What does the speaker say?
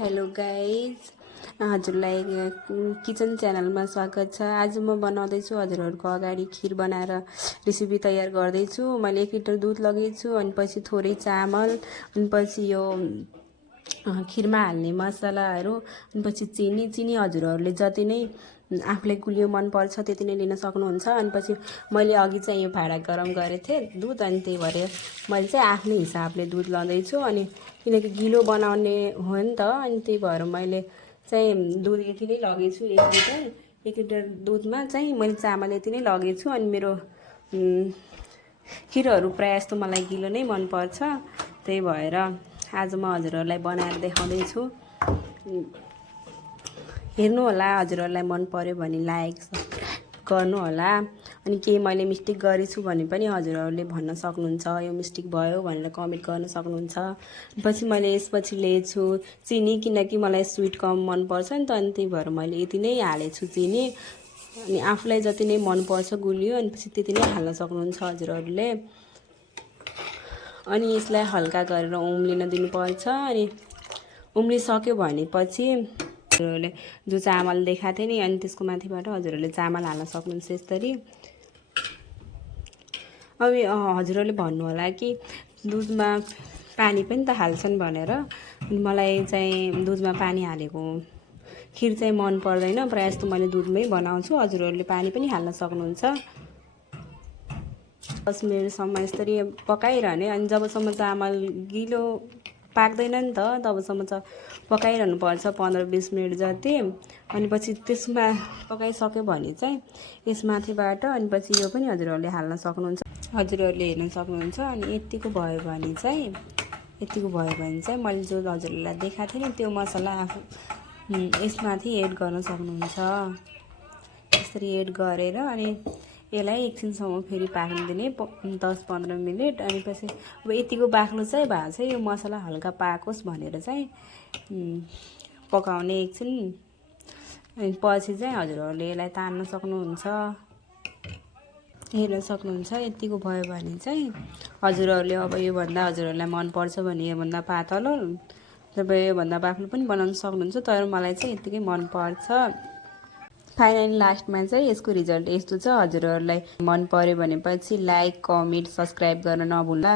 Hello guys, हजुरलाई kitchen च्यानलमा स्वागत छ। आज म बनाउँदैछु हजुरहरूको अगाडि खिर बनाएर रेसिपी तयार गर्दैछु। मैले 1 लिटर दुध लगेछु, अनि पछि थोरै चामल, अनि पछि यो खिरमा हाल्ने मसलाहरू, अनि पछि चिनी हजुरहरूले जति नै आफूलाई गुलियो मनपर्छ त्यति नै लिन सक्नुहुन्छ। अनि पछि मैले अघि चाहिँ यो भाँडा गरम गरेको थिएँ दुध, अनि त्यही भएर मैले चाहिँ आफ्नै हिसाबले दुध लाँदैछु। अनि किनकि गिलो बनाउने हो नि त, अनि त्यही भएर मैले चाहिँ दुध यति नै लगेछु। 1 लिटर दुधमा चाहिँ मैले चामल यति नै लगेछु। अनि मेरो खिरहरू प्रायः जस्तो मलाई गिलो नै मनपर्छ, त्यही भएर आज म हजुरहरूलाई बनाएर देखाउँदैछु। हेर्नु होला, हजुरहरूलाई मन पर्यो भने लाइक गर्नु होला। अनि केही मैले मिस्टेक गरेछु भने पनि हजुरहरूले भन्न सक्नुहुन्छ, यो मिस्टेक भयो भनेर कमेन्ट गर्न सक्नुहुन्छ। पछि मैले यसपछि लिएछु चिनी, किनकि मलाई स्विट कम मनपर्छ नि त, अनि त्यही भएर मैले यति नै हालेछु चिनी। अनि आफूलाई जति नै मनपर्छ गुलियो, अनि पछि त्यति नै हाल्न सक्नुहुन्छ हजुरहरूले। अनि यसलाई हल्का गरेर उम्लिन दिनुपर्छ। अनि उम्लिसक्यो भनेपछि हजुरहरूले जो चामल देखाएको थिएँ नि, अनि त्यसको माथिबाट हजुरहरूले चामल हाल्न सक्नुहुन्छ यसरी। अब हजुरहरूले भन्नु होला कि दुधमा पानी पनि त हाल्छन् भनेर। मलाई चाहिँ दुधमा पानी हालेको खिर चाहिँ मन पर्दैन, प्रायः जस्तो मैले दुधमै बनाउँछु। हजुरहरूले पानी पनि हाल्न सक्नुहुन्छ। 10 मिनटसम्म यसरी पकाइरहने। अनि जबसम्म चामल गिलो पाक्दैन नि त तबसम्म चाहिँ पकाइरहनुपर्छ 15-20 मिनट जति। अनि पछि त्यसमा पकाइसक्यो भने चाहिँ यसमाथिबाट अनि पछि यो पनि हजुरहरूले हाल्न सक्नुहुन्छ, हजुरहरूले हेर्न सक्नुहुन्छ। अनि यतिको भयो भने चाहिँ मैले जो हजुरहरूलाई देखाएको थिएँ नि त्यो मसला यसमाथि एड गर्न सक्नुहुन्छ। यसरी एड गरेर अनि यसलाई एकछिनसम्म फेरि पाक्न दिने 10-15 मिनट। अनि पछि अब यतिको बाक्लो चाहिँ भएको छ, यो मसला हल्का पाकोस् भनेर चाहिँ पकाउने एकछिन। अनि पछि चाहिँ हजुरहरूले यसलाई तान्न सक्नुहुन्छ, हेर्न सक्नुहुन्छ। यतिको भयो भने चाहिँ हजुरहरूले अब योभन्दा हजुरहरूलाई मनपर्छ भने योभन्दा पातलो, तपाईँ योभन्दा बाक्लो पनि बनाउन सक्नुहुन्छ, तर मलाई चाहिँ यत्तिकै मनपर्छ। फाइनली लास्टमा चाहिँ यसको रिजल्ट यस्तो छ। हजुरहरूलाई मन पर्यो भनेपछि लाइक, कमेन्ट, सब्सक्राइब गर्न नभुल्ला।